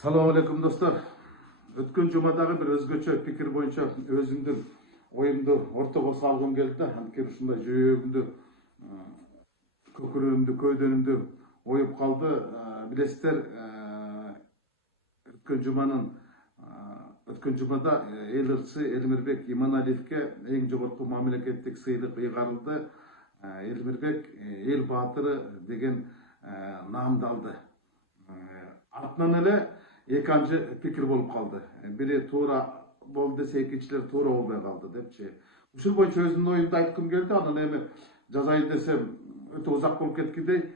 Салам алейкум достар. Өткөн жумадагы бир өзгөчө пикир боюнча өзүмдүн оюмду ортого салгым келди. Анткени ушундай жүрөгүмдү, көкүрөгүмдү, көөдөнүмдү оюп калды. Билесиздер, өткөн жумада эл ырчысы Элмирбек Иманалиевке эң жогорку мамлекеттик сыйлык ыйгарылды. Элмирбек эл баатыры деген наамды алды. Артынан эле эки анчы пикир болуп калды. Бири туура болду десе, экинчилер туура болбой калды депчи. Ушул боюнча өзүмдүн оюмду айткым келди. Анан эми жазайын десем өтө узак болуп кеткидей.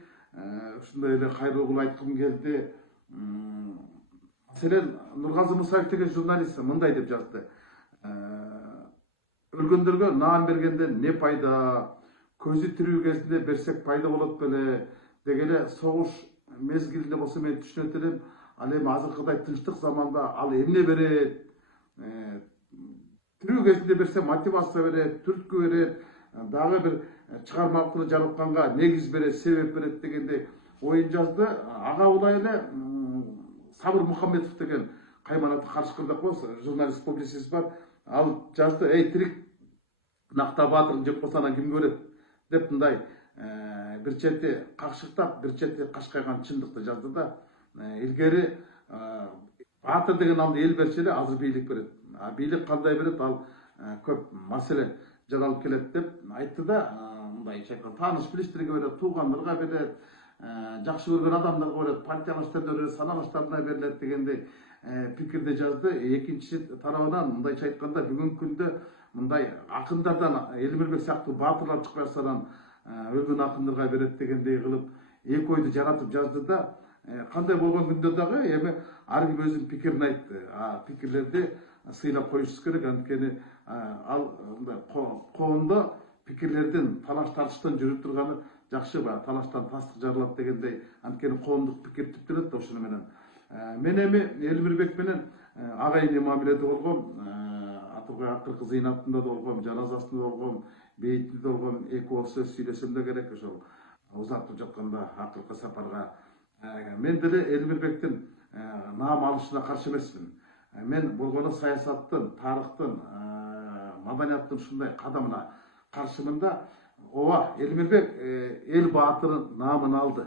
Ушундай эле кайрылуу кылып айткым келди. Маселен, Нургазы Мусаев деген журналист мындай деп жазды. Өлгөндөргө наам бергенден не пайда? Көзү тирүү кезинде берсек пайда болот беле? Дегеле согуш мезгилинде болсо мен түшүнөт элем. Ал эми азыркыдай тынчтык заманда ал эмне берет? Тирүү кезинде берсе мотивация берет, түрткү берет, дагы бир чыгармалык жаратканга негиз берет, себеп берет дегендей оюн жазды. Ага улай эле Сабыр Мухаммедов деген Кайманаты Карышкырда журналист, публицист бар. Ал жазды: "Эй, тирик накта баатырын жеп койсо анан ким көрөт?" деп мындай бир чети какшыктап, бир чети кашкайган чындыкты жазды да. Илгери баатыр деген алды эл берчү эле, азыр бийлик берет. Бийлик кандай берет, ал көп маселе жаралып келет деп айтты да. Мындай тааныш билиштерге берет, туугандарга берет, жакшы көргөн адамдарга берет, партиялаштарына берет, саналаштарына берилет дегендей пикирди жазды. Экинчи тарабынан мындайча айтканда, бүгүнкү күндө мындай акындардан Элмирбек сыяктуу баатырлар чыкпай атса анан өлгөн акындарга берет дегендей кылып эки ойду жаратып жазды да. Кандай болгон күндө дагы эми ар ким өзүнүн пикирин айтты. Пикирлерди сыйлап коюшубуз керек. Анткени ал мындай коомдо пикирлердин талаш тартыштан жүрүп турганы жакшы. Талаштан тастык жарылат дегендей. Анткени коомдук пикир түптөлөт да ошону менен. Мен эми Элмирбек менен агайын мамиледе болгом. Атургай акыркы зыйнатында да болгом, жаназасында да болгом, бейитинде да болгом. Эки ооз сөз сүйлөсөм да керек ошол узатып жатканда акыркы сапарга. Мен деле Элмирбектин наам алышына каршы эмесмин. Мен болгону саясаттын, тарыхтын, маданияттын ушундай кадамына каршымын да. Ооба, Элмирбек эл баатырынын наамын алды.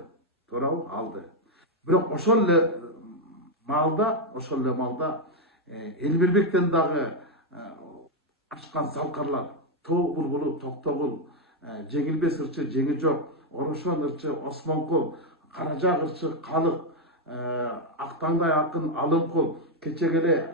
Туурабы? Алды. Бирок ошол эле маалда Элмирбектен дагы ачкан залкарлар, Тоо булбулу, Токтогул, Жеңилбес ырчы, Жеңи жок, Орошон ырчы, Осмонкул, Каражак ырчы, Калык, Актаңдай акын Алымкул, кечеге эле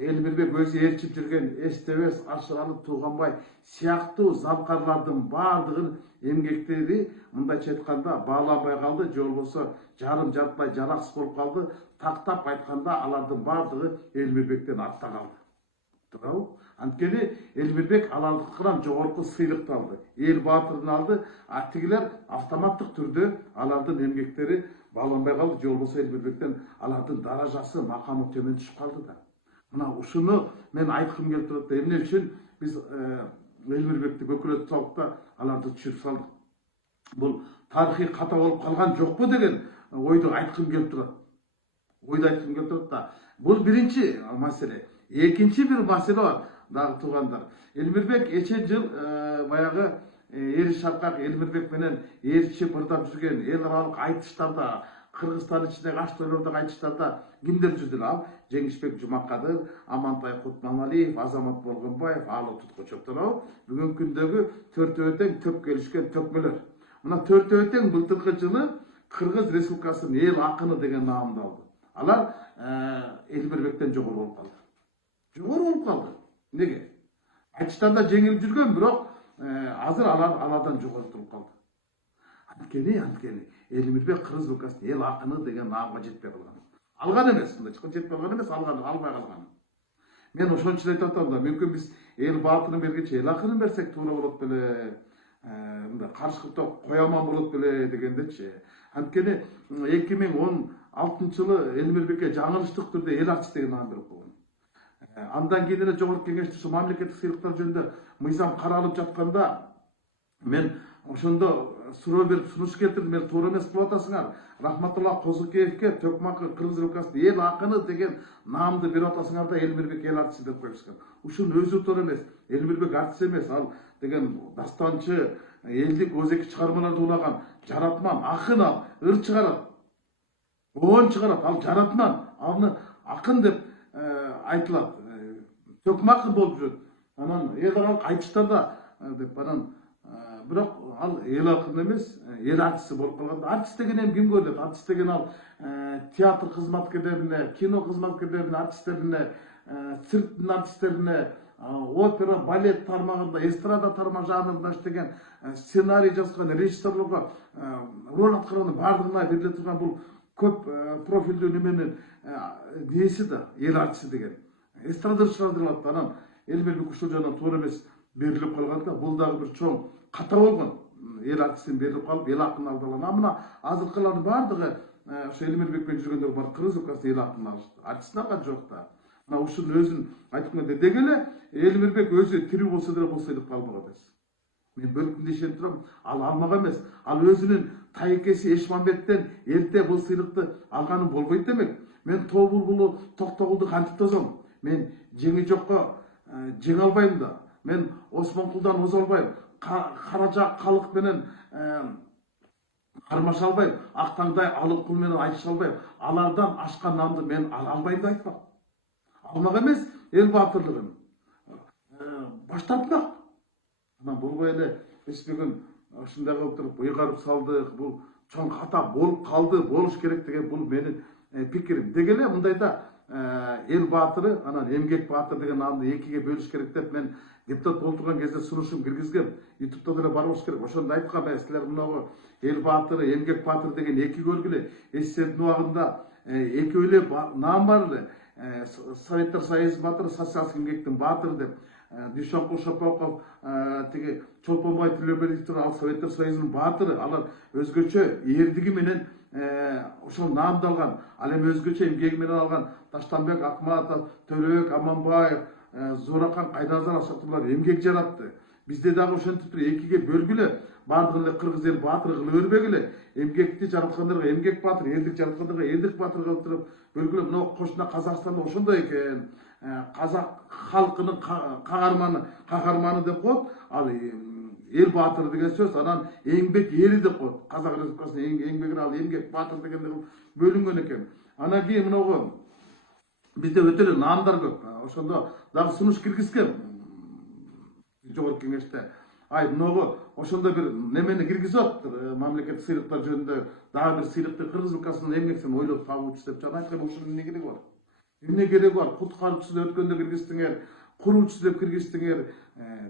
Элмирбек өзү ээрчип жүргөн Эстебес, Ашыралы, Тууганбай сыяктуу залкарлардын баардыгынын эмгектери мындайча айтканда бааланбай калды, же болбосо жарым жартылай жараксыз болуп калды. Тактап айтканда алардын баардыгы Элмирбектен артта калды. Туурабы? Анткени Элмирбек алардыкынан жогорку сыйлыкты алды. Эл баатырын алды. Тигилер автоматтык түрдө алардын эмгектери бааланбай калды, же болбосо Элмирбектен алардын даражасы, макамы төмөн түшүп калды да. Мына ушуну мен айткым келип турат да. Эмне үчүн биз Элмирбекти көкүрөтүп салдык да аларды түшүрүп салдык? Бул тарыхый ката болуп калган жокпу деген ойду айткым келип турат. Да. Бул биринчи маселе. Экинчи бир маселе бар дагы, туугандар. Элмирбек эчен жыл баягы Ери Шаркак Элмирбек менен ээрчи бырдап жүргөн эл аралык айтыштарда, Кыргызстан ичиндеги аш тойлордогу айтыштарда кимдер жүрдү? Ал Жеңишбек Жумакадыр, Амантай Кутманалиев, Азамат Болгонбаев, Алы Туткучоктор. Бүгүнкү күндөгү төртөө тең төп келишкен төкмөлөр. Мына төртөө тең былтыркы жылы Кыргыз Республикасынын эл акыны деген наамды алды. Алар Элмирбектен жогору болуп калды. Неге? Айтыштарда жеңилип жүргөн, бирок азыр алардан жогору туруп калды. Анткени Элмирбек Кыргыз Республикасынын эл акыны деген наамга жетпей калган. Алган эмес, жетпей калган эмес, албай калган. Мен ошон үчүн айтып атам да, мүмкүн биз эл баатырын бергенче эл акынын берсек туура болот беле, мындай каршылыктап кояман болот беле дегендечи. Анткени 2016 жылы Элмирбекке жаңылыштык түрдө эл артчысы деген наам берип койгон. Андан кийин эле жогорку кеңеште мамлекеттик сыйлыктар жөнүндө мыйзам каралып жатканда мен ошондо суроо берип сунуш кетирди, мен туура эмес кылып атасыңар. Рахматулла Козукеевке Төкмакы Кыргыз Республикасынын эл акыны деген наамды берип атасыңар да Элмирбек эл артисти деп коюпсуңар. Ушунун өзү туура эмес. Элмирбек артист эмес, ал деген дастанчы, элдик өзеки чыгармаларды улаган жаратман, акын, ал ыр чыгарат, оон чыгарат, ал жаратман, аны акын деп айтылат. Төкмакы болуп жүрөт. Анан эл аралык айтыштар да деп анан бирок ал эл акын эмес, эл артисти болуп калган. Артист деген эми ким көрүлөт? Артист деген ал театр кызматкерлерине, кино кызматкерлерине, артисттерине, цирктин артисттерине, опера, балет тармагында, эстрада тармак жанрында иштеген, сценарий жазган режиссерлорго роль аткаруунун баардыгына бериле турган бул көп профилдүү неменин нээси да эл артисти деген. Эстрадачылар деп атат. Анан Элмирбек ушул жана туура эмес берилип калган да, бул дагы бир чоң ката болгон. Эл артистин берилип калып, эл акын алдалган. Мына азыркылардын баардыгы ошо Элмирбек менен жүргөндөр бар, Кыргыз Республикасынын эл акын алышты. Артистин жок да. Мына ушунун өзүн айтып келгенде деги эле Элмирбек өзү тирүү болсо деле бул сыйлыкты албак эмес. Мен бөлкүмдө ишенип турам, ал алмак эмес. Ал өзүнүн тайкеси Эшмамбеттен эрте бул сыйлыкты алганы болбойт демек. Мен тоо булбулу Токтогулду кантип тозом? Мен жеңи жокко жеңе албайм да. Мен Осмонкулдан озо албайм. Каражак калык менен кармаша албайм. Актаңдай алып кул менен айтыша албайм. Алардан ашкан намды мен ала албайм да айтпак. Алмак эмес эл баатырлыгын. Баштапмак. Анан болбой эле эчпеген ушундай кылып туруп ыйгарып салдык. Бул чоң ката болуп калды, болуш керек деген бул менин пикирим. Деги эле мындайда эл баатыры, анан эмгек баатыр деген наамды экиге бөлүш керек деп мен депутат болуп турган кезде сунушум киргизгем. YouTube'да деле бар болуш керек. Ошондо айткам, силер мынагу эл баатыры, эмгек баатыр деген эки бөлгүлө. СССРдин убагында экөө эле наам бар эле. Советтер Союзунун баатыры, социалистик эмгектин баатыры деп. Дүйшөнкул Шапоков, тиги Чолпонбай Тилөбековдер ал Советтер Союзунун баатыры, алар өзгөчө эрдиги менен ошол наамдалган. Ал эми өзгөчө эмгеги менен алган Таштанбек Акматов, Төлөбек Аманбаев, Зууракан Кайназаров сыяктуулар эмгек жаратты. Бизде дагы ошентип экиге бөлгүлө, баардыгын эле кыргыз эл баатыры кыла бербегиле. Эмгекти жараткандарга эмгек баатыр, элдик жараткандарга элдик баатыр кылып туруп бөлгүлө. Мына кошуна Казакстанда ошондой экен. Казак халкынын кагарманы деп коет. Ал эл баатыры деген сөз, анан эмгек эри деп коет. Казак Республикасынын эмгегин ал эмгек баатыр дегенде бөлүнгөн экен. Анан кийин мынагу бизде өтө эле наамдар көп. Ошондо дагы сунуш киргизгем жогорку кеңеште. Мынагу ошондо бир немени киргизип атыптыр. Мамлекеттик сыйлыктар жөнүндө дагы бир сыйлыкты Кыргыз Республикасынын эмгексин ойлоп табуучусу деп жана айткан. Ошонун эмне кереги бар? Эмне кереги бар? Куткаруучусу деп өткөндө киргиздиңер, куруучусу деп киргиздиңер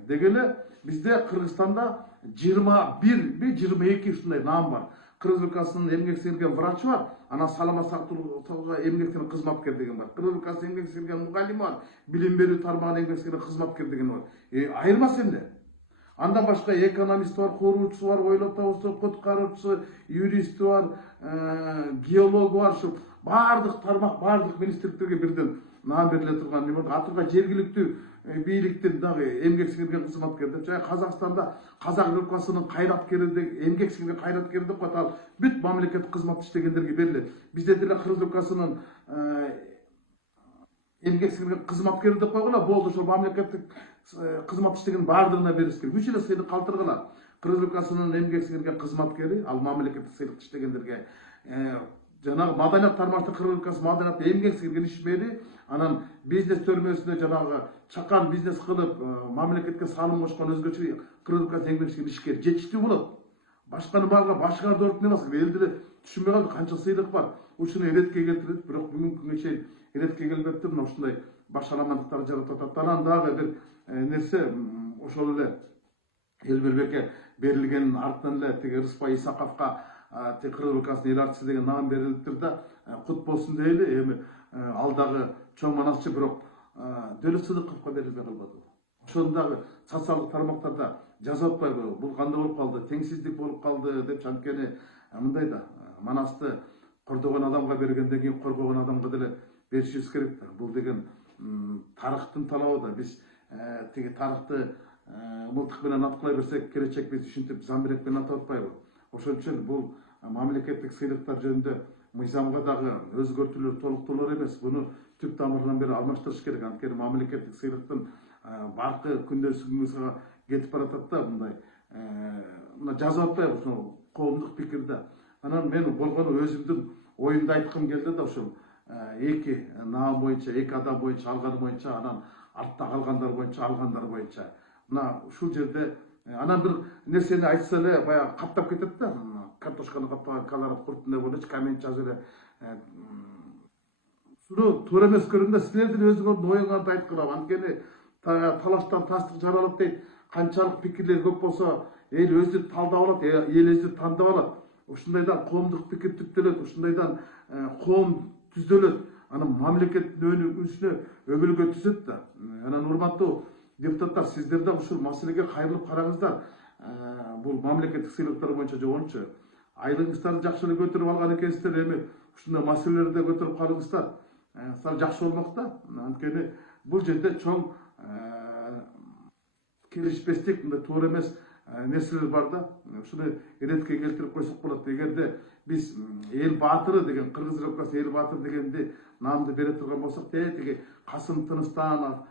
дегеле. Бизде Кыргызстанда 21-22 ушундай наам бар. Кыргыз Республикасынын эмгек сиңирген врачы бар, анан саламат сактоого эмгек сиңирген кызматкер деген бар. Кыргыз Республикасынын эмгек сиңирген мугалими бар, билим берүү тармагына эмгек сиңирген кызматкер деген бар. Айырмасы эмне? Андан башка экономист бар, куруучусу бар, ойлоп табуучусу, куткаруучусу, юристи бар, геологу бар, ушу баардык тармак, баардык министрликтерге бирден наам бериле турган неме бар. Атырга жергиликтүү бийликтин дагы эмгек сиңирген кызматкер деп, жана Казакстанда Казак Республикасынын кайраткери деп, эмгек сиңирген кайраткери деп коет. Ал бүт мамлекеттик кызмат иштегендерге берилет. Бизде деле Кыргыз Республикасынын эмгек сиңирген кызматкери деп койгула, болду, ошол мамлекеттик кызмат иштеген баардыгына бериш керек. Үч эле сыйлык калтыргыла. Кыргыз Республикасынын эмгек сиңирген кызматкери, ал мамлекеттик сыйлык иштегендерге, жанагы маданият тармакта Кыргыз Республикасынын маданият эмгек сиңирген ишмери, анан бизнес төрмөсүндө жанагы чакан бизнес кылып мамлекетке салым кошкон өзгөчө Кыргыз Республикасынын эмгек сиңирген ишкер жетиштүү болот. Башканы баарга башкарды өөрүп эмес, эл деле түшүнбөй калды канча сыйлык бар. Ушуну эретке келтирет, бирок бүгүнкү күнгө чейин эретке келбепти. Мына ушундай баш аламандыктар жаратып атат. Анан дагы бир нерсе, ошол эле Элмирбекке берилгенин артынан эле тиги Рыспай Исаковго Кыргыз Республикасынын эл артисти деген наам берилиптир да, кут болсун дейли. Эми ал дагы чоң манакчы, бирок Дөлөт Сыдыковго берилбей калбады. Ошону дагы социалдык тармактарда жазып атпайбы? Бул кандай болуп калды? Теңсиздик болуп калды деп. Анткени мындай да, манасты кордогон адамга бергенден кийин коргогон адамга деле беришибиз керек да. Бул деген тарыхтын талабы да. Биз тиги тарыхты мылтык менен аткылай берсек, келечек биз ушинтип замбирек менен атап атпайбы? Ошон үчүн бул мамлекеттик сыйлыктар жөнүндө мыйзамга дагы өзгөртүүлөр, толуктоолор эмес, буну түп тамырынан бери алмаштырыш керек. Анткени мамлекеттик сыйлыктын баркы күндө кетип баратат да мындай мына жазып атпайбы ушул коомдук пикирде. Анан мен болгону өзүмдүн оюмду айткым келди да ушул эки наам боюнча, эки адам боюнча алган боюнча, анан артта калгандар боюнча алгандар боюнча. Мына ушул жерде анан бир нерсени айтса эле баягы каптап кетет да. Картошканы каппаган каларып куртундай болчу, коммент жазып эле. Суну туура эмес көрдүм да, силердин өзүңөрдүн оюңарды айткыла. Анткени талаштан тастык жаралат дейт. Канчалык пикирлер көп болсо, эл өзү талдап алат, эл өзү тандап алат. Ушундайдан коомдук пикир түптөлөт, ушундайдан коом түзөлөт. Анан мамлекеттин үнүсүнө өбөлгө түзөт да. Анан урматтуу депутаттар, сиздер да ушул маселеге кайрылып караңыздар. Бул мамлекеттик сыйлыктар боюнча жогончу айлыгыңыздарды жакшы эле көтөрүп алган экенсиздер, эми ушундай маселелерди көтөрүп калыңыздар. Жакшы болмок да. Анткени бул жерде чоң келишпестик, мындай туура эмес нерселер бар да. Ушуну иретке келтирип койсок болот. Эгерде биз эл баатыры деген, Кыргыз Республикасы эл баатыры дегенди наамды бере турган болсок, тиги Касым Тыныстанов,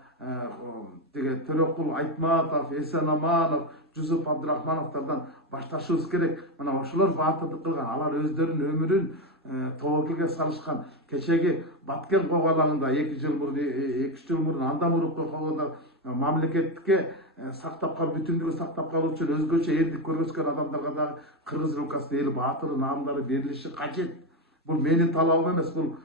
тиги Төрөкул Айтматов, Эсен Аманов, Жусуп Абдырахмановтордон башташыбыз керек. Мына ошолор баатырдык кылган, алар өздөрүнүн өмүрүн тобокелге салышкан. Кечеги Баткен коо алаңында 2 жыл мурун, 2-3 жыл мурун анда мурунку койгондо мамлекетке сактап калып, бүтүндүгү сактап калуу үчүн өзгөчө элдик көргөзгөн адамдарга дагы Кыргыз Республикасынын эл баатыры наамдары берилиши кажет. Бул менин талабым эмес, бул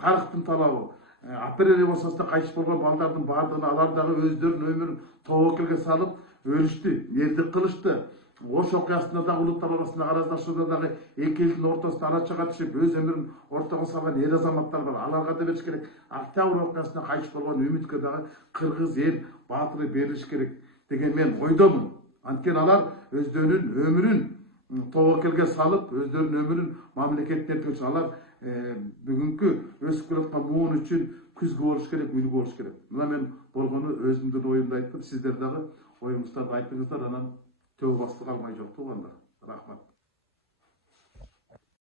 тарыхтын талабы. Апрель революциясында кайтыш болгон балдардын баардыгына алар дагы өздөрүнүн өмүрүн тобокелге салып өлүштү, элдик кылышты. Ош окуясында дагы улуттар арасында араздашууда дагы эки элдин ортосунда арачага түшүп өз өмүрүн ортого салган эл азаматтар бар. Аларга да бериш керек. Октябрь окуясында кайтыш болгон үмүткө дагы кыргыз эл баатыры берилиш керек деген мен ойдомун. Анткени алар өздөрүнүн өмүрүн тобокелге салып, өздөрүнүн өмүрүн мамлекеттин эртиң үчүн, алар бүгүнкү өсүп келаткан буун үчүн күзгү болуш керек, үлгү болуш керек. Мына мен болгону өзүмдүн оюмду айттым, сиздер дагы оюңуздарды айтыңыздар, анан төбө басты калмай жок туугандар. Рахмат.